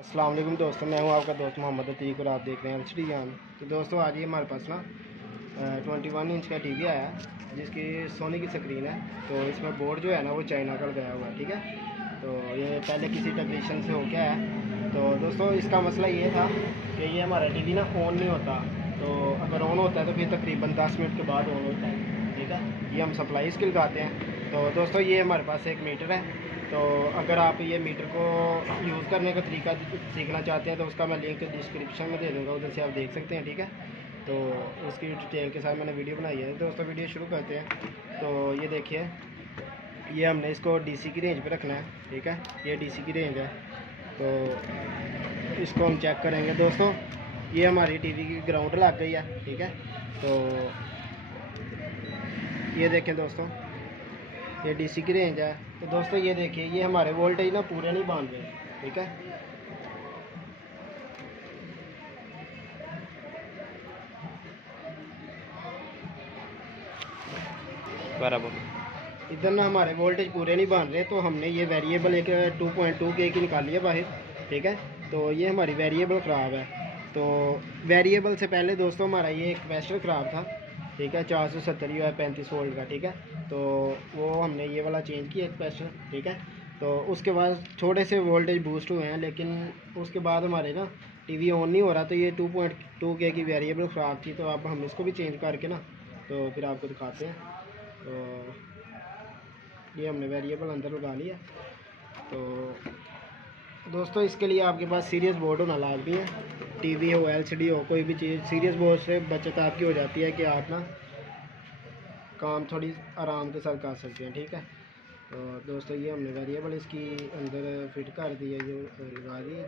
अस्सलाम वालेकुम दोस्तों, मैं हूं आपका दोस्त मोहम्मद अतीक और आप देख रहे हैं एलसीडी ज्ञान। तो दोस्तों आज ये हमारे पास ना 21 इंच का टीवी आया है जिसकी सोनी की स्क्रीन है। तो इसमें बोर्ड जो है ना वो चाइना का गया हुआ है, ठीक है। तो ये पहले किसी टेक्नीशियन से होके आया। तो दोस्तों इसका मसला ये था कि ये हमारा टीवी ना ऑन नहीं होता। तो अगर ऑन होता है तो फिर तकरीबन 10 मिनट के बाद ऑन होता है, ठीक है। ये हम सप्लाई इसकी लगाते हैं। तो दोस्तों ये हमारे पास एक मीटर है। तो अगर आप ये मीटर को यूज़ करने का तरीका सीखना चाहते हैं तो उसका मैं लिंक डिस्क्रिप्शन में दे दूँगा, उधर से आप देख सकते हैं, ठीक है। तो उसकी डिटेल के साथ मैंने वीडियो बनाई है। दोस्तों वीडियो शुरू करते हैं। तो ये देखिए, ये हमने इसको डीसी की रेंज पे रखना है, ठीक है। ये डीसी की रेंज है। तो इसको हम चेक करेंगे दोस्तों। ये हमारी टीवी की ग्राउंड लग गई है, ठीक है। तो ये देखें दोस्तों, ये डीसी की रेंज है। तो दोस्तों ये देखिए, ये हमारे वोल्टेज ना पूरे नहीं बांध रहे, ठीक है। बराबर इधर ना हमारे वोल्टेज पूरे नहीं बांध रहे। तो हमने ये वेरिएबल एक 2.2 के की निकाली है बाहर, ठीक है। तो ये हमारी वेरिएबल ख़राब है। तो वेरिएबल से पहले दोस्तों हमारा ये एक कैपेसिटर ख़राब था, ठीक है। 470 यू है 35 वोल्ट का, ठीक है। तो वो हमने ये वाला चेंज किया कैपेसिटर, ठीक है। तो उसके बाद थोड़े से वोल्टेज बूस्ट हुए हैं, लेकिन उसके बाद हमारे ना टीवी ऑन नहीं हो रहा। तो ये 2.2 के की वेरिएबल ख़राब थी। तो अब हम इसको भी चेंज करके ना तो फिर आपको दिखाते हैं। तो ये हमने वेरिएबल अंदर लगा लिया। तो दोस्तों इसके लिए आपके पास सीरियस बोर्ड होना लाजमी है। टीवी हो, एलसीडी हो, कोई भी चीज़, सीरियस बोर्ड से बचत आपकी हो जाती है कि आप ना काम थोड़ी आराम के साथ कर सकते हैं, ठीक है। तो दोस्तों ये हमने वेरिएबल इसकी अंदर फिट कर दी है, जो लगा दी है।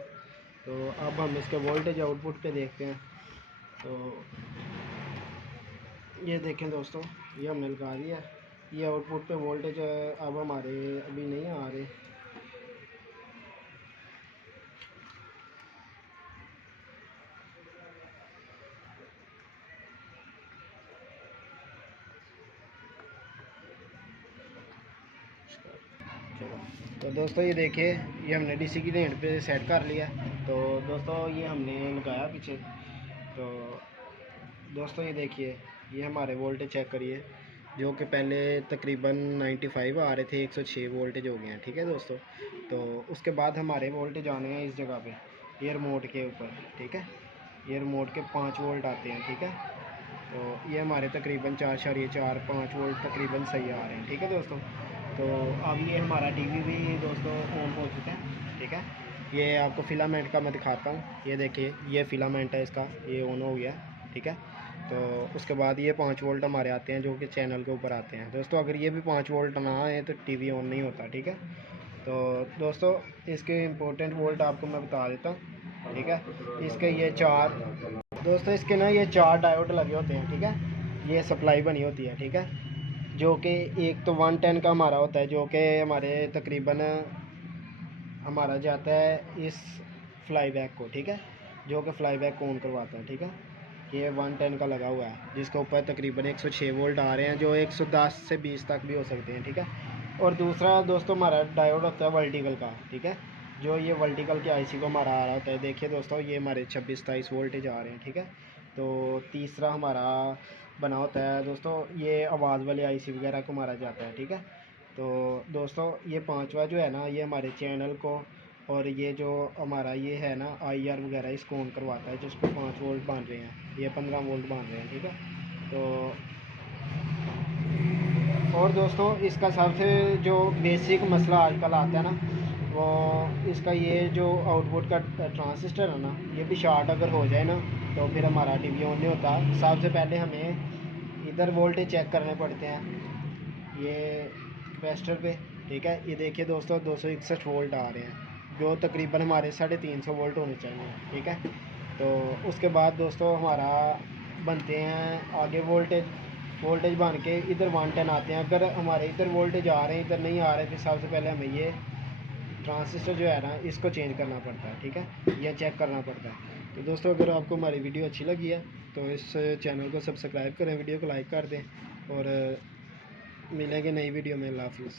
तो अब हम इसके वोल्टेज आउटपुट पे देखते हैं। तो ये देखें दोस्तों, ये हमने लगा दिया है। ये आउटपुट पे वोल्टेज अब हमारे अभी नहीं आ रहे। तो दोस्तों ये देखिए, ये हमने डीसी की रेंज पे सेट कर लिया। तो दोस्तों ये हमने लगाया पीछे। तो दोस्तों ये देखिए, ये हमारे वोल्टेज चेक करिए, जो कि पहले तकरीबन 95 आ रहे थे, 106 वोल्टेज हो गए हैं, ठीक है दोस्तों। तो उसके बाद हमारे वोल्टेज आने हैं इस जगह पे, ये रिमोट के ऊपर, ठीक है। ये रिमोट के 5 वोल्ट आते हैं, ठीक है। तो ये हमारे तकरीबन 4.45 वोल्ट तकरीबन सही आ रहे हैं, ठीक है दोस्तों। तो अब ये हमारा टीवी भी दोस्तों ऑन हो चुका है, ठीक है। ये आपको फिलामेंट का मैं दिखाता हूँ। ये देखिए, ये फिलामेंट है इसका, ये ऑन हो गया, ठीक है। तो उसके बाद ये 5 वोल्ट हमारे आते हैं जो कि चैनल के ऊपर आते हैं दोस्तों। अगर ये भी 5 वोल्ट ना आए तो टीवी ऑन नहीं होता, ठीक है। तो दोस्तों इसके इम्पोर्टेंट वोल्ट आपको मैं बता देता हूँ, ठीक है। इसके ये 4 दोस्तों, इसके ना ये 4 डायोड लगे होते हैं, ठीक है। ये सप्लाई बनी होती है, ठीक है। जो कि एक तो 110 का हमारा होता है, जो कि हमारे तकरीबन हमारा जाता है इस फ्लाई बैक को, ठीक है। जो कि फ्लाई बैक को ऑन करवाता है, ठीक है। ये 110 का लगा हुआ है, जिसके ऊपर तकरीबन 106 वोल्ट आ रहे हैं, जो 110 से 20 तक भी हो सकते हैं, ठीक है। और दूसरा दोस्तों हमारा डायोड होता है वर्टिकल का, ठीक है। जो ये वर्टिकल के आईसी को हमारा आ रहा होता है, देखिए दोस्तों, ये हमारे 26-27 वोल्टेज आ रहे हैं, ठीक है। तो तीसरा हमारा बना होता है दोस्तों, ये आवाज़ वाले आईसी वगैरह को मारा जाता है, ठीक है। तो दोस्तों ये पांचवा जो है ना, ये हमारे चैनल को, और ये जो हमारा ये है ना आईआर वगैरह, इसको ऑन करवाता है, जिसको 5 वोल्ट बांध रहे हैं, ये 15 वोल्ट बांध रहे हैं, ठीक है। तो और दोस्तों इसका सबसे जो बेसिक मसला आजकल आता है ना, वो इसका ये जो आउटपुट का ट्रांजिस्टर है ना, ये भी शॉर्ट अगर हो जाए ना तो फिर हमारा टीवी ऑन नहीं होता। सबसे पहले हमें इधर वोल्टेज चेक करने पड़ते हैं, ये कैपेसिटर पे, ठीक है। ये देखिए दोस्तों, 261 वोल्ट आ रहे हैं, जो तकरीबन हमारे 350 वोल्ट होने चाहिए, ठीक है। तो उसके बाद दोस्तों हमारा बनते हैं आगे वोल्टेज बन के इधर 110 आते हैं। अगर हमारे इधर वोल्टेज आ रहे हैं, इधर नहीं आ रहे, फिर सबसे पहले हमें ये ट्रांजिस्टर जो है ना, इसको चेंज करना पड़ता है, ठीक है। यह चेक करना पड़ता है। तो दोस्तों अगर आपको हमारी वीडियो अच्छी लगी है तो इस चैनल को सब्सक्राइब करें, वीडियो को लाइक कर दें, और मिलेंगे नई वीडियो में। अल्लाह हाफिज़।